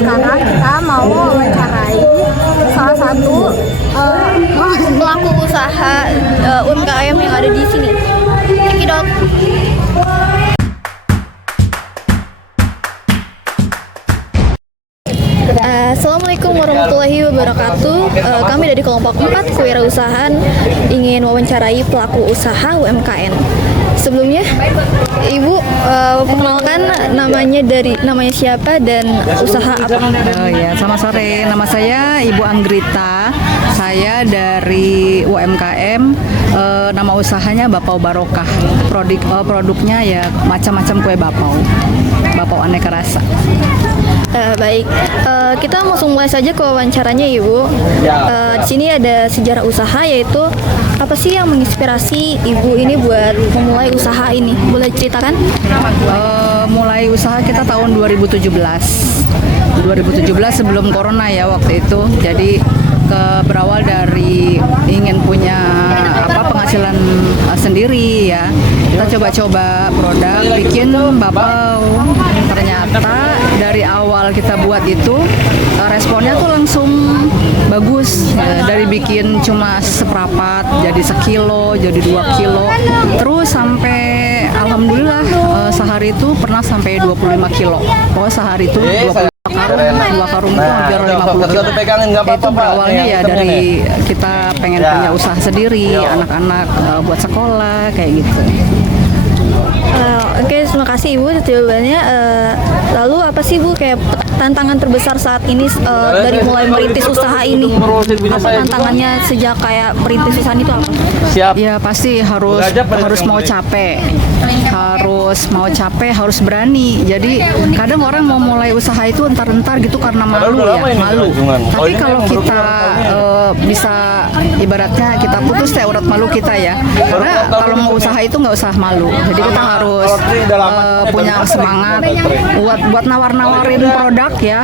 sekarang kita mau wawancarai salah satu pelaku usaha UMKM yang ada di sini. Cekidot. Assalamualaikum warahmatullahi wabarakatuh. Kami dari kelompok 4 kewirausahaan ingin wawancarai pelaku usaha UMKM. Sebelumnya, Ibu perkenalkan namanya siapa dan usaha apa? Ya, selamat sore. Nama saya Ibu Anggrita. Saya dari UMKM. Nama usahanya Bapau Barokah. Produknya ya macam-macam kue bapau. Bapau aneka rasa. Baik, kita langsung mulai saja ke wawancaranya, Ibu. Di sini ada sejarah usaha, yaitu apa sih yang menginspirasi Ibu ini buat memulai usaha ini? Boleh ceritakan? Mulai usaha kita tahun 2017 sebelum corona ya waktu itu. Jadi berawal dari ingin punya penghasilan sendiri ya. Kita coba-coba produk bikin bapau. Ternyata dari awal kita buat itu responnya tuh langsung bagus. Dari bikin cuma seperempat jadi sekilo, jadi 2 kilo, terus sampai alhamdulillah sehari itu pernah sampai 25 kilo. Pokoknya sehari itu 2 karung itu hampir 50 kilo. Itu berawalnya ya dari kita pengen punya usaha sendiri, anak-anak buat sekolah kayak gitu. Oke, terima kasih Ibu jawabannya. Lalu apa sih Bu kayak tantangan terbesar saat ini dari mulai merintis usaha ini? Apa tantangannya sejak kayak merintis usaha itu apa? Ya pasti harus mau capek, harus berani. Jadi kadang orang mau mulai usaha itu entar-entar gitu karena malu. Tapi kalau kita bisa ibaratnya kita putus urat malu kita ya. Karena kalau mau usaha itu nggak usah malu. Jadi kita harus punya semangat buat nawar-nawarin produk ya.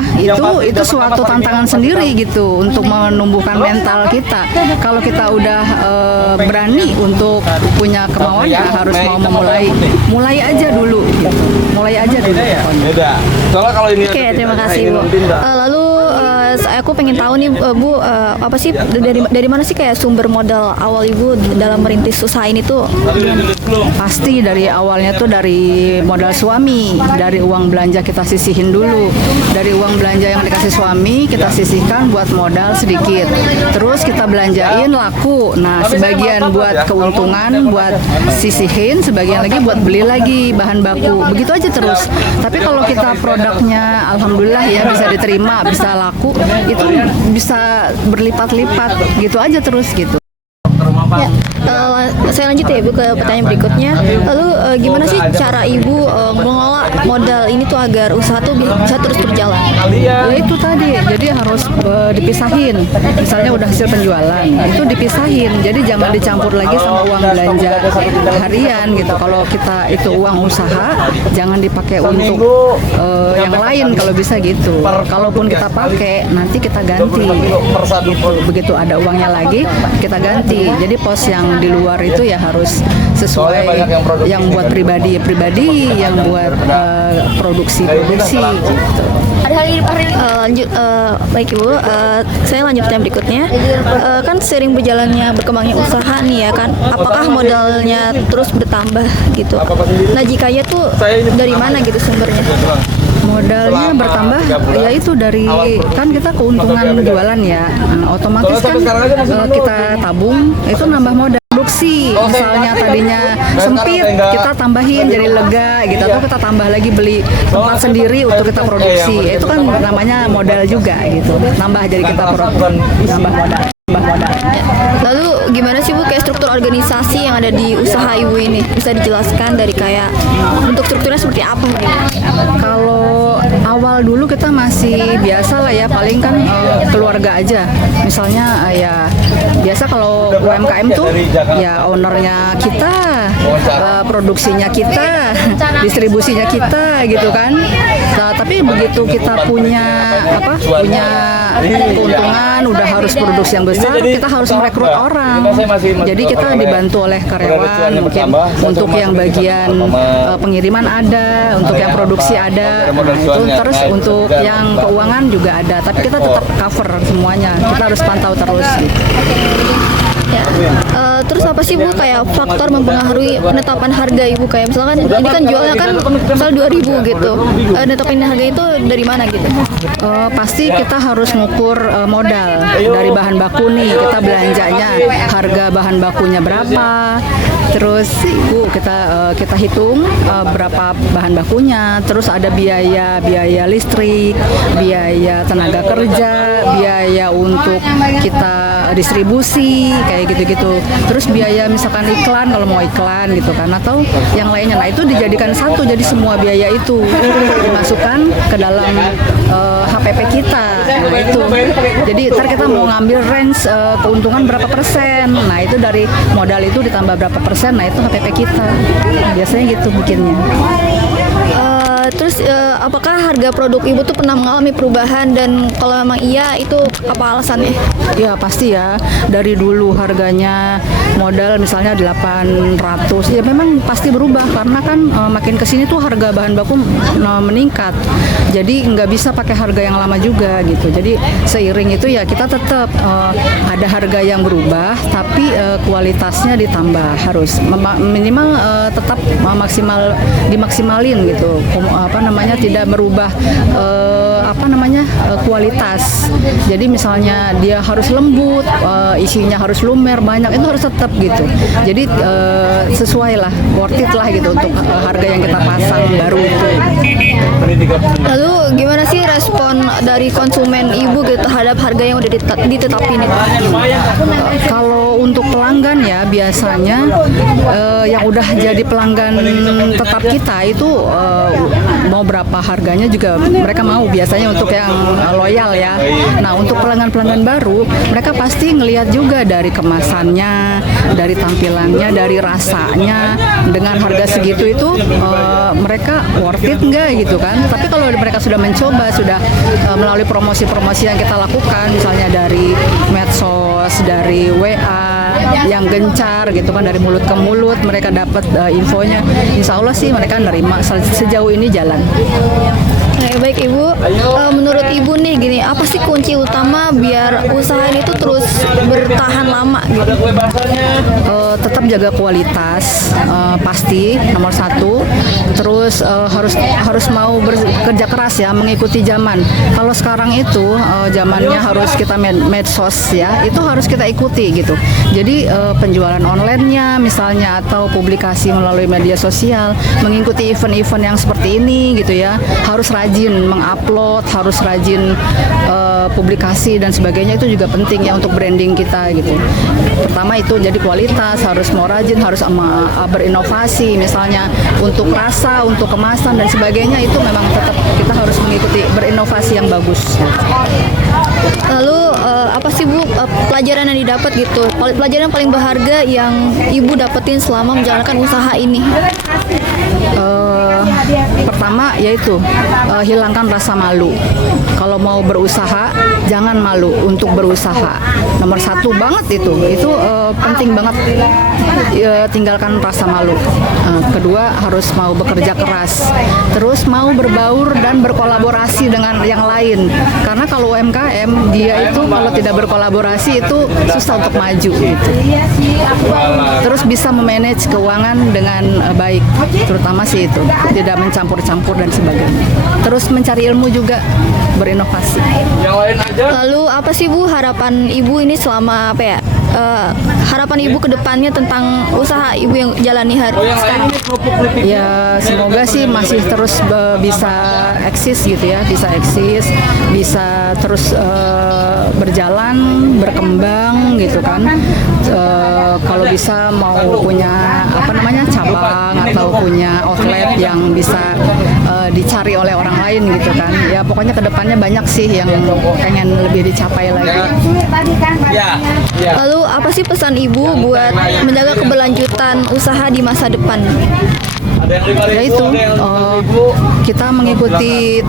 Itu suatu tantangan sendiri gitu untuk menumbuhkan mental kita. Kalau kita udah berani untuk punya kemauan ya harus mau mulai aja dulu gitu. Mulai aja dulu. Oke, terima kasih Bu. Lalu aku pengen tahu nih Bu, apa sih dari mana sih kayak sumber modal awal Ibu dalam merintis usaha ini tuh? Pasti dari awalnya tuh dari modal suami, dari uang belanja kita sisihin dulu. Dari uang belanja yang dikasih suami kita sisihkan buat modal sedikit. Terus kita belanjain laku. Nah, sebagian buat keuntungan, buat sisihin, sebagian lagi buat beli lagi bahan baku. Begitu aja terus. Tapi kalau kita produknya alhamdulillah ya bisa diterima, bisa laku, itu bisa berlipat-lipat gitu aja terus gitu. Ya, saya lanjut ya Ibu ke pertanyaan berikutnya. Lalu gimana sih cara Ibu mengelola modal ini tuh agar usaha tuh bisa terus berjalan? Ya itu tadi, jadi harus dipisahin. Misalnya udah hasil penjualan, itu dipisahin. Jadi jangan dicampur lagi sama uang belanja harian gitu. Kalau kita itu uang usaha, jangan dipakai untuk yang lain kalau bisa gitu. Kalaupun kita pakai, nanti kita ganti. Gitu. Begitu ada uangnya lagi, kita ganti. Jadi pos yang di luar itu ya harus sesuai yang buat pribadi, yang buat produksi gitu. Lanjut, baik Ibu, saya lanjut pertanyaan berikutnya. Kan sering berjalannya berkembangnya usaha nih ya kan, apakah modalnya terus bertambah gitu? Nah jika ya tuh dari mana gitu sumbernya? Modalnya bertambah ya itu dari kan kita keuntungan jualan ya, otomatis kan kita tabung itu nambah modal. Produksi misalnya tadinya sempit kita tambahin jadi lega gitu, atau kita tambah lagi beli tempat sendiri untuk kita produksi, itu kan namanya modal juga gitu, nambah jadi kita nambah modal. Lalu gimana sih Bu kayak struktur organisasi yang ada di usaha Ibu ini? Bisa dijelaskan dari kayak bentuk strukturnya seperti apa gitu? Kalau awal dulu kita masih biasa lah ya, paling kan keluarga aja. Misalnya ya biasa kalau UMKM tuh ya ownernya kita, produksinya kita, distribusinya kita gitu kan. tapi begitu kita punya keuntungan, udah harus produksi yang besar, kita harus merekrut orang. Jadi kita dibantu oleh karyawan, mungkin untuk yang bagian pengiriman ada, untuk yang produksi ada, itu terus untuk yang keuangan juga ada. Tapi kita tetap cover semuanya. Kita harus pantau terus. Ya. Terus apa sih Bu kayak faktor mempengaruhi penetapan harga Ibu, kayak misalkan ini kan jualnya kan misal 2.000 gitu. Netapin harga itu dari mana gitu? Pasti kita harus ngukur modal dari bahan baku nih, kita belanjanya harga bahan bakunya berapa, terus kita hitung berapa bahan bakunya, terus ada biaya listrik, biaya tenaga kerja, biaya untuk kita distribusi kayak gitu-gitu, terus biaya misalkan iklan kalau mau iklan gitu kan, atau yang lainnya. Nah itu dijadikan satu, jadi semua biaya itu dimasukkan ke dalam HPP kita. Nah itu jadi ntar kita mau ngambil range keuntungan berapa persen, nah itu dari modal itu ditambah berapa persen, nah itu HPP kita biasanya gitu bikinnya. Terus apakah harga produk Ibu tuh pernah mengalami perubahan, dan kalau memang iya itu apa alasannya? Ya pasti ya, dari dulu harganya modal misalnya 800, ya memang pasti berubah karena kan makin kesini tuh harga bahan baku meningkat. Jadi nggak bisa pakai harga yang lama juga gitu. Jadi seiring itu ya kita tetap ada harga yang berubah, tapi kualitasnya ditambah, harus minimal tetap dimaksimalin gitu. Tidak merubah kualitas. Jadi misalnya dia harus lembut, isinya harus lumer banyak, itu harus tetap gitu. Jadi sesuai lah, worth it lah gitu untuk harga yang kita pasang baru itu. Lalu gimana sih respon dari konsumen Ibu gitu terhadap harga yang udah ditetapin itu? Kalau untuk pelanggan ya biasanya yang udah jadi pelanggan tetap kita itu mau berapa harganya juga mereka mau, biasanya untuk yang loyal ya. Nah untuk pelanggan-pelanggan baru mereka pasti ngelihat juga dari kemasannya, dari tampilannya, dari rasanya, dengan harga segitu itu mereka worth it nggak gitu kan. Tapi kalau mereka sudah mencoba, sudah melalui promosi-promosi yang kita lakukan, misalnya dari medsos, dari WA yang gencar gitu kan, dari mulut ke mulut mereka dapat infonya, insya Allah sih mereka nerima. Sejauh ini jalan. Baik Ibu, menurut Ibu nih gini, apa sih kunci utama biar usaha ini tuh terus bertahan lama gitu? Tetap jaga kualitas, pasti nomor satu. Terus harus mau bekerja keras ya, mengikuti zaman. Kalau sekarang itu zamannya harus kita medsos ya, itu harus kita ikuti gitu. Jadi penjualan online-nya misalnya, atau publikasi melalui media sosial, mengikuti event-event yang seperti ini gitu ya, harus rajin mengupload, harus rajin publikasi dan sebagainya. Itu juga penting ya untuk branding kita gitu. Pertama itu jadi kualitas, harus mau rajin, harus berinovasi misalnya untuk rasa, untuk kemasan dan sebagainya. Itu memang tetap kita harus mengikuti, berinovasi yang bagus. Lalu apa sih Bu pelajaran yang didapat gitu, pelajaran yang paling berharga yang Ibu dapetin selama menjalankan usaha ini? Pertama yaitu hilangkan rasa malu. Kalau mau berusaha jangan malu untuk berusaha. Nomor satu banget itu penting banget, tinggalkan rasa malu. Kedua harus mau bekerja keras, terus mau berbaur dan berkolaborasi dengan yang lain. Karena kalau UMKM dia itu kalau tidak berkolaborasi itu susah untuk maju gitu. Terus bisa memanage keuangan dengan baik, terutama sih itu, tidak mencampur-campur dan sebagainya. Terus mencari ilmu juga, berinovasi. Lalu apa sih Bu harapan Ibu ini selama harapan Ibu ke depannya tentang usaha Ibu yang jalani hari sekarang? Ya semoga sih masih terus bisa eksis gitu ya, bisa terus berjalan, berkembang gitu kan. Kalau bisa mau punya cabang atau punya outlet yang bisa dicari oleh orang lain gitu kan. Ya pokoknya kedepannya banyak sih yang pengen lebih dicapai lagi. Lalu apa sih pesan Ibu buat menjaga keberlanjutan usaha di masa depan? ya itu kita mengikuti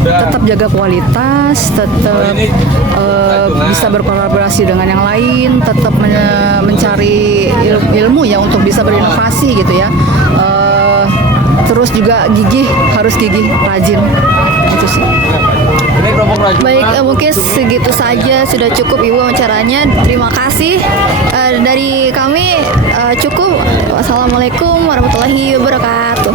tetap jaga kualitas, tetap bisa berkolaborasi dengan yang lain, tetap mencari ilmu ya untuk bisa berinovasi gitu ya. Terus juga harus gigih, rajin, itu sih. Baik, mungkin segitu saja sudah cukup Ibu wawancaranya. Terima kasih. Dari kami cukup. Wassalamualaikum warahmatullahi wabarakatuh.